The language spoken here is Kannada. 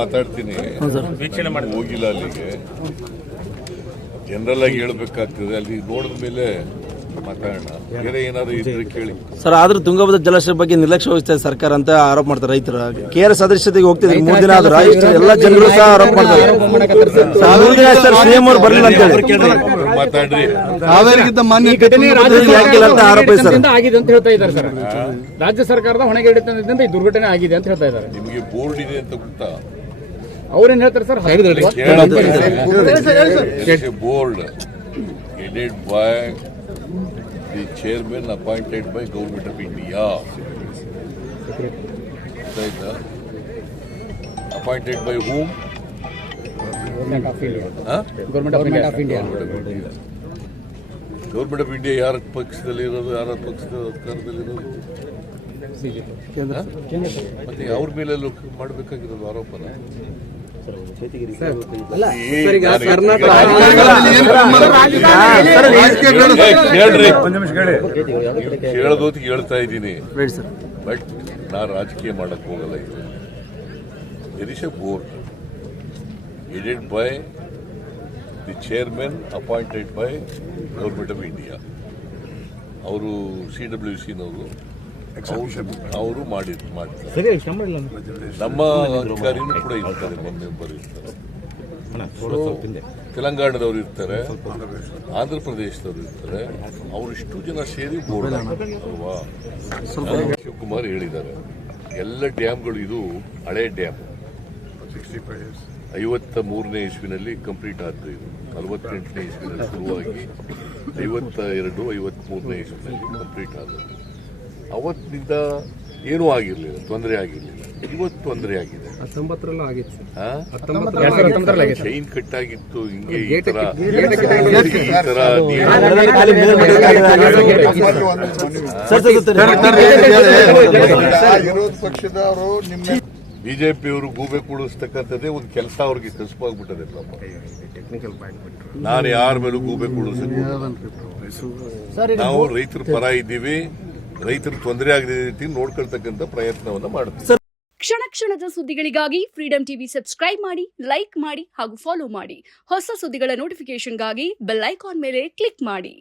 ಮಾತಾಡ್ತೀನಿ. ಹೋಗಿಲ್ಲ ಅಲ್ಲಿಗೆ, ಜನರಲ್ ಆಗಿ ಹೇಳ್ಬೇಕಾಗ್ತದೆ. ಅಲ್ಲಿ ನೋಡಿದ ಮೇಲೆ ಮಾತಾಡೋಣ. ಬೇರೆ ಏನಾದ್ರು ಇದ್ರೆ ಕೇಳಿ ಸರ್. ಆದ್ರೂ ತುಂಗಭದ್ರಾ ಜಲಾಶಯ ಬಗ್ಗೆ ನಿರ್ಲಕ್ಷ್ಯ ವಹಿಸ್ತಾ ಇದೆ ಸರ್ಕಾರ ಅಂತ ಆರೋಪ ಮಾಡ್ತಾರೆ ರೈತರು. KRS ಸದಸ್ಯತೆಗೆ ಹೋಗ್ತಿದ್ರು 3 ದಿನ ಆದ್ರೂ ಇಷ್ಟು ಎಲ್ಲ ಜನರು ಸಹ ಆರೋಪ ಮಾಡ್ತಾರೆ. 3 ದಿನ ಸರ್ CM ಅವರು ಬರಲಿಲ್ಲ ಅಂತ ಹೇಳಿ ಮಾತಾಡ್ರಿ. ಕಾವೇರಿಗಿಂತ ಮಾನ್ಯ ಆಗಿದೆ ಅಂತ ಹೇಳ್ತಾ ಇದ್ದಾರೆ ಸರ್. ರಾಜ್ಯ ಸರ್ಕಾರದ ಹೊಣೆಗಾರಿಕೆಯಿಂದ ಈ ದುರ್ಘಟನೆ ಆಗಿದೆ ಅಂತ ಹೇಳ್ತಾ ಇದ್ದಾರೆ. ನಿಮಗೆ ಬೋರ್ಡ್ ಇದೆ ಅಂತ ಗೊತ್ತಾ? ಅವ್ರೇನ್ ಹೇಳ್ತಾರೆ sir? Board headed by the chairman appointed by Government of India. Appointed by whom? Government of India. Government of India ಯಾರ ಪಕ್ಷದಲ್ಲಿರೋದು, ಯಾರ ಪಕ್ಷದ ಅಧಿಕಾರದಲ್ಲಿರೋದು? ಮತ್ತೆ ಅವ್ರ ಮೇಲೆ ಮಾಡಬೇಕಾಗಿರೋದು ಆರೋಪನ. ಕೇಳೋದೊತ್ತಿಗೆ ಹೇಳ್ತಾ ಇದ್ದೀನಿ, ಬಟ್ ನಾ ರಾಜಕೀಯ ಮಾಡಕ್ ಹೋಗಲ್ಲ. There is a board headed by the chairman appointed by government of India. ಅವರು CWC ನವರು ಅವರು ಮಾಡ್ತಾರೆ. ನಮ್ಮ ಅಧಿಕಾರಿನೂ ಕೂಡ ಇರ್ತಾರೆ, ಮೆಂಬರ್ ಇರ್ತಾರೆ. ತೆಲಂಗಾಣದವರು ಇರ್ತಾರೆ, ಆಂಧ್ರ ಪ್ರದೇಶದವರು ಇರ್ತಾರೆ. ಅವರಿಷ್ಟು ಜನ ಸೇರಿ ಬೋರ್ಡ್ ಅಲ್ವಾ? ಶಿವಕುಮಾರ್ ಹೇಳಿದ್ದಾರೆ ಎಲ್ಲ ಡ್ಯಾಮ್ಗಳು, ಇದು ಹಳೆ ಡ್ಯಾಮ್ 53ನೇ ಇಸ್ವಿನಲ್ಲಿ ಕಂಪ್ಲೀಟ್ ಆದ್ದು. ಇದು 48ನೇ ಇಸ್ವಿನಲ್ಲಿ ಶುರುವಾಗಿ 53ನೇ ಇಸ್ವಿನಲ್ಲಿ ಕಂಪ್ಲೀಟ್ ಆದದ್ದು. ಅವತ್ತಿನಿಂದ ಏನೂ ಆಗಿರಲಿಲ್ಲ, ತೊಂದರೆ ಆಗಿರಲಿಲ್ಲ. ಇವತ್ತು ತೊಂದರೆ ಆಗಿದೆ. 19 ಆಗಿತ್ತು, ಚೈನ್ ಕಟ್ಟಾಗಿತ್ತು. ಹಿಂಗೆ ಈ ತರ ವಿರೋಧ ಪಕ್ಷದವರು ಬಿಜೆಪಿಯವರು ಗೂಬೆ ಕೂಡಿಸ್ತಕ್ಕಂಥದ್ದೇ ಒಂದು ಕೆಲಸ ಅವ್ರಿಗೆ ಕಸುಬಾಗ್ಬಿಟ್ಟದೆ. ನಾನು ಯಾರ ಮೇಲೂ ಗೂಬೆ ಕೂಡಿಸಕ್ಕೆ, ನಾವು ರೈತರ ಪರ ಇದ್ದೀವಿ. ರೈತರು ತೊಂದರೆ ಆಗದ ರೀತಿ ನೋಡ್ಕೊಳ್ತಕ್ಕಂಥ ಪ್ರಯತ್ನವನ್ನ ಮಾಡ್ತೀವಿ. ಕ್ಷಣ ಕ್ಷಣದ ಸುದ್ದಿಗಳಿಗಾಗಿ ಫ್ರೀಡಂ ಟಿವಿ ಸಬ್ಸ್ಕ್ರೈಬ್ ಮಾಡಿ, ಲೈಕ್ ಮಾಡಿ ಹಾಗೂ ಫಾಲೋ ಮಾಡಿ. ಹೊಸ ಸುದ್ದಿಗಳ ನೋಟಿಫಿಕೇಶನ್ಗಾಗಿ ಬೆಲ್ ಐಕಾನ್ ಮೇಲೆ ಕ್ಲಿಕ್ ಮಾಡಿ.